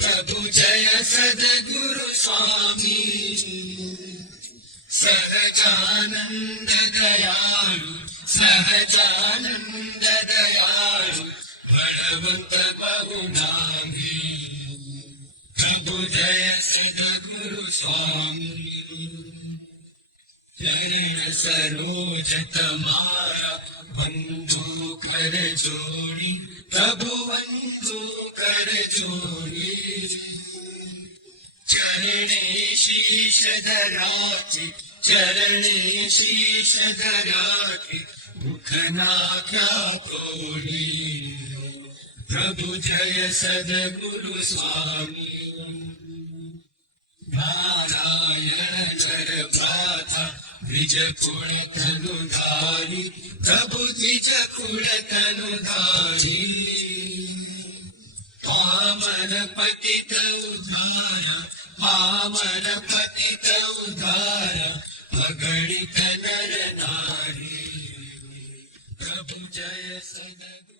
प्रभु जय सद्गुरु स्वामी सहजानंद दयालु सहजानंद दयालु बलवंत बहुनामी प्रभु जय सद्गुरु स्वामी चरण सरोज तमारा बंधु कर जोड़ी प्रभु बंधु कर जोड़ी चरणे शीश धराके चरणे शीश धराके मुखना क्या तोड़ी प्रभु जय सद्गुरु स्वामी नारायण भ्राता द्विज कुल तनुधारी प्रभु द्विज कुल तनुधारी पावन पतित उद्धारा पावन पतित उद्धारा अगणित नर नारी प्रभु जय सद्गुरु